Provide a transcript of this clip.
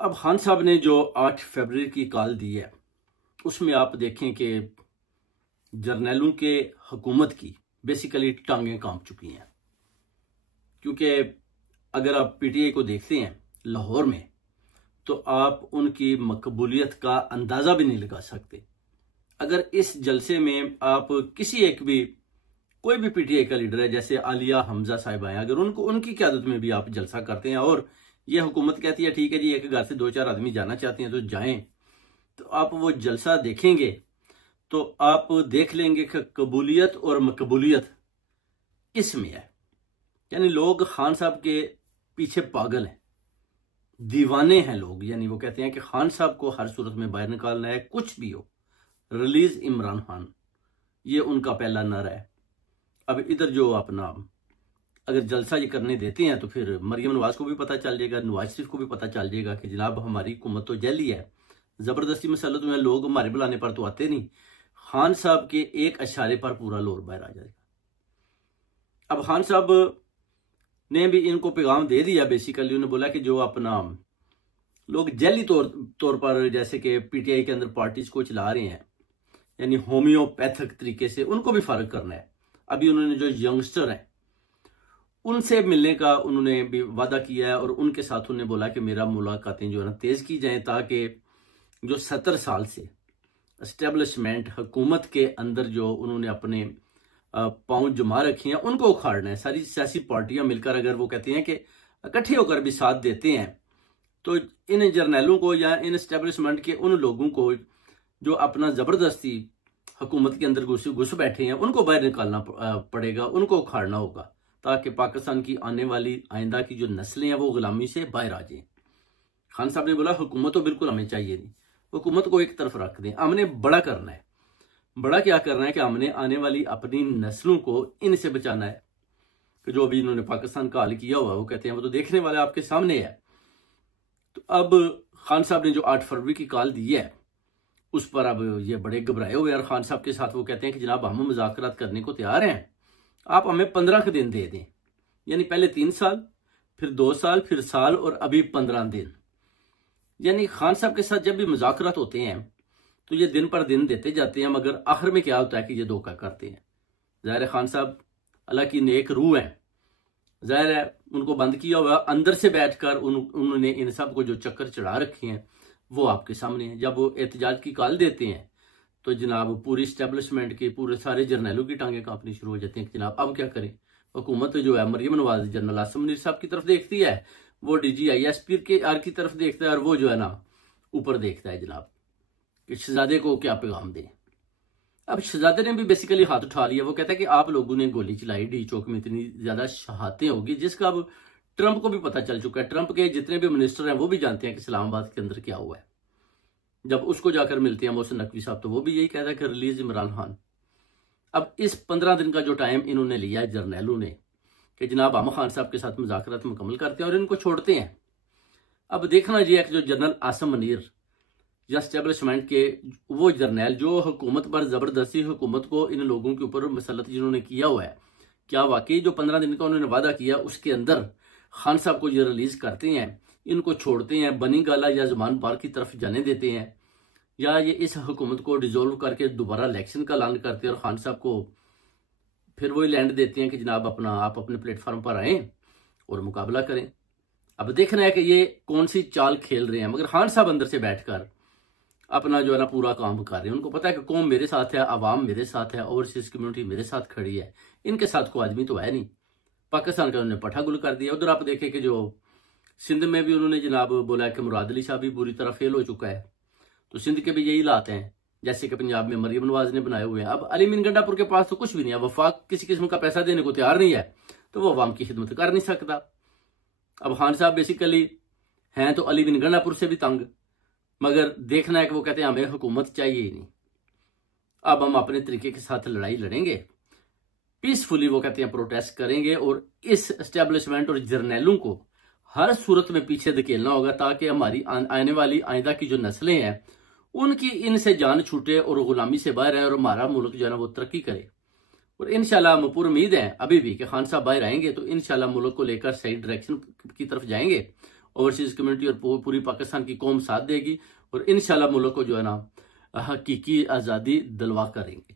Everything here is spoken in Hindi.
अब खान साहब ने जो 8 फरवरी की कॉल दी है उसमें आप देखें कि जर्नैलों के हुकूमत की बेसिकली टांगें कांप चुकी हैं। क्योंकि अगर आप पीटीआई को देखते हैं लाहौर में तो आप उनकी मकबूलियत का अंदाज़ा भी नहीं लगा सकते। अगर इस जलसे में आप किसी एक भी कोई भी पीटीआई का लीडर है, जैसे आलिया हमजा साहिबा हैं, अगर उनकी क़यादत में भी आप जलसा करते हैं और ये हुकूमत कहती है ठीक है जी, एक घर से 2-4 आदमी जाना चाहते हैं तो जाएं, तो आप वो जलसा देखेंगे तो आप देख लेंगे कि कबूलियत और मकबूलियत इसमें है। यानी लोग खान साहब के पीछे पागल हैं, दीवाने हैं लोग। यानी वो कहते हैं कि खान साहब को हर सूरत में बाहर निकालना है, कुछ भी हो, रिलीज इमरान खान, ये उनका पहला नारा है। अब इधर जो अपना अगर जलसा ये करने देते हैं तो फिर मरियम नवाज को भी पता चल जाएगा, नवाज शरीफ को भी पता चल जाएगा कि जनाब हमारी हुकूमत तो जैली है, जबरदस्ती मसलत में लोग हमारे बुलाने पर तो आते नहीं। खान साहब के एक इशारे पर पूरा लाहौर बाहर आ जाएगा। अब खान साहब ने भी इनको पैगाम दे दिया। बेसिकली उन्होंने बोला कि जो अपना लोग जैली तौर पर जैसे कि पीटीआई के अंदर पार्टीज को चला रहे हैं, यानी होम्योपैथिक तरीके से, उनको भी फर्क करना है। अभी उन्होंने जो यंगस्टर हैं उनसे मिलने का उन्होंने भी वादा किया है और उनके साथ उन्होंने बोला कि मेरा मुलाकातें जो है ना तेज की जाएं, ताकि जो 70 साल से एस्टेब्लिशमेंट हुकूमत के अंदर जो उन्होंने अपने पांव जमा रखे हैं उनको उखाड़ना है। सारी सियासी पार्टियां मिलकर अगर वो कहती हैं कि इकट्ठे होकर भी साथ देते हैं तो इन जर्नैलों को या इन एस्टेब्लिशमेंट के उन लोगों को जो अपना जबरदस्ती हुकूमत के अंदर घुस बैठे हैं उनको बाहर निकालना पड़ेगा, उनको उखाड़ना होगा, ताकि पाकिस्तान की आने वाली आइंदा की जो नस्लें हैं वो गुलामी से बाहर आ जाएं। खान साहब ने बोला हुकूमत तो बिल्कुल हमें चाहिए नहीं, हुकूमत को एक तरफ रख दें, हमने बड़ा करना है। बड़ा क्या करना है कि हमने आने वाली अपनी नस्लों को इनसे बचाना है। कि जो अभी इन्होंने पाकिस्तान का हाल किया हुआ वो कहते हैं वो तो देखने वाले आपके सामने है। तो अब खान साहब ने जो 8 फरवरी की कॉल दी है उस पर अब ये बड़े घबराए हुए और खान साहब के साथ वो कहते हैं कि जनाब हम मुज़ाकरात करने को तैयार हैं, आप हमें 15 दिन दे दें। यानी पहले 3 साल, फिर 2 साल, फिर साल और अभी 15 दिन। यानी खान साहब के साथ जब भी मुज़ाकरात होते हैं तो ये दिन पर दिन देते जाते हैं, मगर आखिर में क्या होता है कि ये धोखा करते हैं। ज़ाहिर है खान साहब अल्लाह की नेक रूह हैं, ज़ाहिर है उनको बंद किया हुआ, अंदर से बैठकर उन्होंने इन सब को जो चक्कर चढ़ा रखे हैं वो आपके सामने है। जब वो एहतजाज की कॉल देते हैं तो जनाब पूरी इस्टेब्लिशमेंट के पूरे सारे जर्नैलों की टांगें कांपनी शुरू हो जाती हैं कि जनाब अब क्या करें। हुकूमत जो है मरियम नवाज जनरल आसिम मुनीर साहब की तरफ देखती है, वो DGISP के आर की तरफ देखता है और वो जो है ना ऊपर देखता है जनाब कि शहजादे को क्या पैगाम दें। अब शहजादे ने भी बेसिकली हाथ उठा लिया। वो कहता है कि आप लोगों ने गोली चलाई, डी चौक में इतनी ज्यादा शहादतें होगी जिसका अब ट्रंप को भी पता चल चुका है। ट्रंप के जितने भी मिनिस्टर हैं वो भी जानते हैं कि इस्लामाबाद के अंदर क्या हुआ है। जब उसको जाकर मिलते हैं मोहसिन नकवी साहब तो वो भी यही कहता है कि रिलीज इमरान खान। अब इस 15 दिन का जो टाइम इन्होंने लिया है जर्नैलों ने कि जनाब हम खान साहब के साथ मुज़ाकरात मुकम्मल करते हैं और इनको छोड़ते हैं। अब देखना जी है कि जो जनरल आसिम मुनीर या एस्टेब्लिशमेंट के वो जर्नैल जो हुकूमत पर जबरदस्ती हुकूमत को इन लोगों के ऊपर मसलत जिन्होंने किया हुआ है, क्या वाकई जो 15 दिन का उन्होंने वादा किया उसके अंदर खान साहब को ये रिलीज करते हैं, इनको छोड़ते हैं, बनी गाला या जमान पार की तरफ जाने देते हैं, या ये इस हुकूमत को डिजोल्व करके दोबारा इलेक्शन का ऐलान करते हैं और खान साहब को फिर वही लैंड देते हैं कि जनाब आप अपने प्लेटफॉर्म पर आए और मुकाबला करें। अब देखना है कि ये कौन सी चाल खेल रहे हैं, मगर खान साहब अंदर से बैठकर अपना जो है ना पूरा काम कर रहे हैं। उनको पता है कि कौम मेरे साथ है, आवाम मेरे साथ है, ओवरसीज कम्युनिटी मेरे साथ खड़ी है, इनके साथ कोई आदमी तो है नहीं। पाकिस्तान का उन्होंने पठा गुल कर दिया। उधर आप देखें कि जो सिंध में भी उन्होंने जनाब बोला कि मुराद अली साहब भी बुरी तरह फेल हो चुका है, तो सिंध के भी यही हालात हैं जैसे कि पंजाब में मरियम नवाज ने बनाए हुए हैं। अब अली मीन गंडापुर के पास तो कुछ भी नहीं है, वफाक किसी किस्म का पैसा देने को तैयार नहीं है, तो वो अवाम की खिदमत कर नहीं सकता। अब खान साहब बेसिकली हैं तो अली मीन गंडापुर से भी तंग, मगर देखना है कि वो कहते हैं हमें हुकूमत चाहिए ही नहीं, अब हम अपने तरीके के साथ लड़ाई लड़ेंगे, पीसफुली वो कहते हैं प्रोटेस्ट करेंगे और इस एस्टेब्लिशमेंट और जर्नैलों को हर सूरत में पीछे धकेलना होगा ताकि हमारी आने वाली आइंदा की जो नस्लें हैं उनकी इनसे जान छूटे और गुलामी से बाहर आए और हमारा मुल्क जो है ना वो तरक्की करे। और इंशाल्लाह हम पूरी उम्मीद है अभी भी कि खान साहब बाहर आएंगे तो इंशाल्लाह मुल्क को लेकर सही डायरेक्शन की तरफ जाएंगे ओवरसीज कम्युनिटी और पूरी पाकिस्तान की कौम साथ देगी और इंशाल्लाह मुल्क को जो है ना हकीकी आज़ादी दिलवा करेंगे।